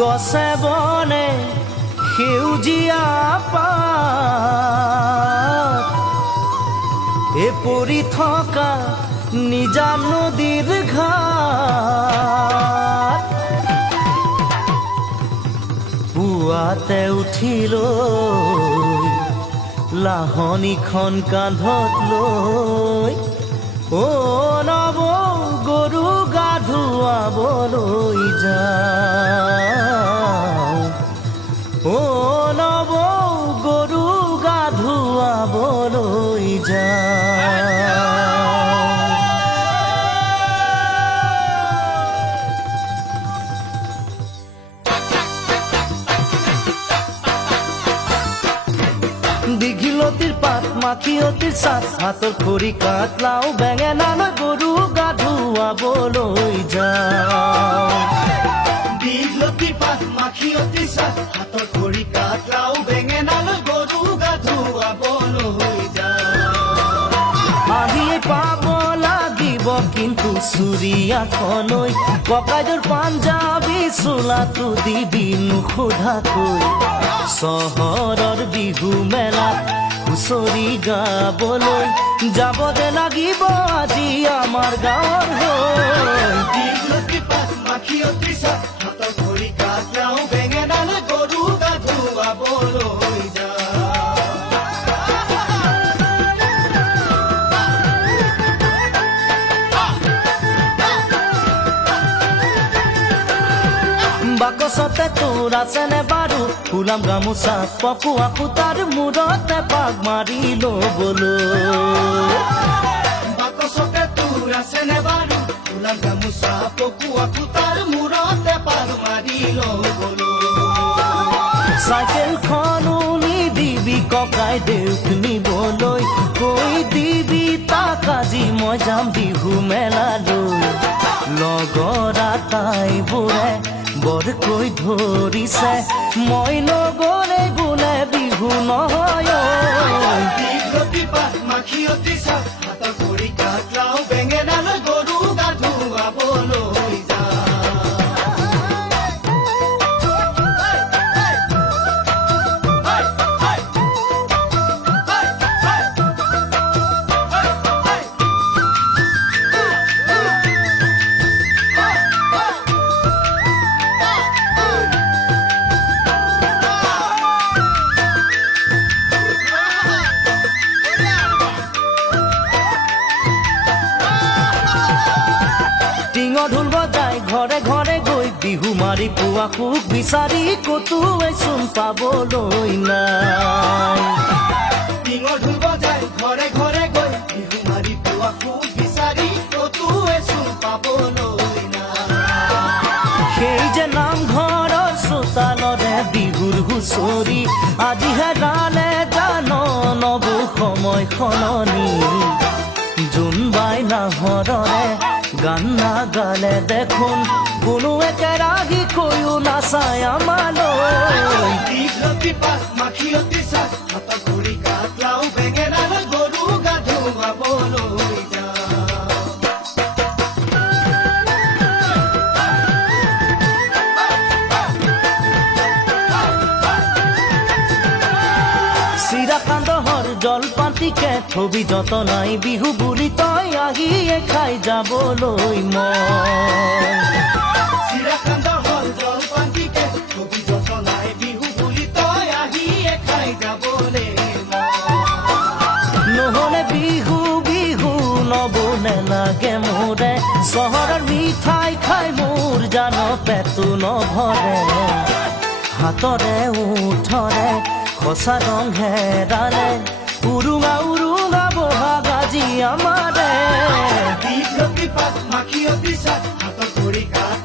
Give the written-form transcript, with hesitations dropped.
গছে বনে সেউজীয়া পাত পৰি থকা নিজা নদীৰ ঘাট পুৱাতে উঠিলৈ লাহনীখন কান্ধত লৈ নৱ গৰু গা ধুৱাবলৈ যাওঁ নৱ গৰু গা ধুৱাবলৈ যাওঁ। দীঘিলতিৰ পাত মাখিয়তিৰ চাট হাতৰ খৰি কাঠ লাও বেঙেনালৈ গৰু গা ধুৱাবলৈ যাওঁ। দীঘলতিৰ পাত মাখিয়তিৰ চাট হাতৰ খৰি কাঠ লাও বেঙেনালৈ গৰু গা ধুৱাবলৈ যাওঁ। আহিয়ে পাব লাগিব কিন্তু চুৰিয়াখনৈ ককাইদেউৰ পাঞ্জাবী চোলাটো দিবি নোসোধাকৈ চহৰৰ বিহু মেলাত হুঁচৰি গাবলৈ যাব যে লাগিব আজি আমাৰ গাঁৱৰ হৈ। দীঘলতিৰ পাত মাখিয়তিৰ চাট হাতৰ খৰি কাঠ লাও বেঙেনালৈ গৰু গা ধুৱাবলৈ যাওঁ। বাকচতে তোৰ আছেনে বাৰু ফুলাম গামোচা পকোৱা সূতাৰ মূৰতে পাক মাৰি ল'বলৈ। বাকচতে তোৰ আছেনে বাৰু ফুলাম গামোচা পকোৱা সূতাৰ মূৰতে পাক মাৰি ল'বলৈ। চাইকেলখনো নিদিবি ককাইদেউক নিবলৈ কৈ দিবি তাক আজি মই যাম বিহু মেলালৈ। লগৰ আটাইবোৰে বৰকৈ ধৰিছে মই নগ'লে বোলে বিহু নহয়। দীঘলতিৰ পাত মাখিয়তিৰ চাট হাতৰ খৰি কাঠ লাও বেঙেনালৈ গৰু গা ধুৱাবলৈ যাওঁ। টিঙৰ ঢোল বজাই ঘৰে ঘৰে গৈ বিহু মাৰি পোৱা সুখ বিচাৰি ক'তোৱেচোন পাবলৈ নাই। টিঙৰ ঢোল বজাই ঘৰে ঘৰে গৈ বিহু মাৰি পোৱা সুখ বিচাৰি ক'তোৱেচোন পাবলৈ নাই। সেই যে নামঘৰৰ চোতালৰে বিহুৰ হুঁচৰি আজি হেৰালে জান নবৌ সময় সলনি। জোনবাই নাহৰৰে গান নাগালে দেখোন কোনো একেৰাহি কৈও নাচায় আমালৈ। দীঘলতিৰ পাত মাখিয়তিৰ চাট হাতৰ খৰি কাঠ লাও বেঙেনালৈ গৰু গা ধুৱাবলৈ যাওঁ। চিৰাকান্দহৰ জলপাতিকে থবি যতনাই বিহু বুলি তই আহিয়ে খাই যাবলৈ মই। চিৰাকান্দহৰ জলপাতিকে থবি যতনাই বিহু বুলি তই আহিয়ে খাই যাবলৈ নহ'লে বিহু বিহু নবনে লাগে মোৰে চহৰৰ মিঠাই খাই মোৰ জান পেটু নভৰে। হাতৰে উঠৰে সঁচা ৰং হেৰালে উৰুঙা উৰুঙা বহাগ আজি আমাৰে। দীঘলতিৰ পাত মাখিয়তিৰ চাট হাতৰ খৰি কাঠ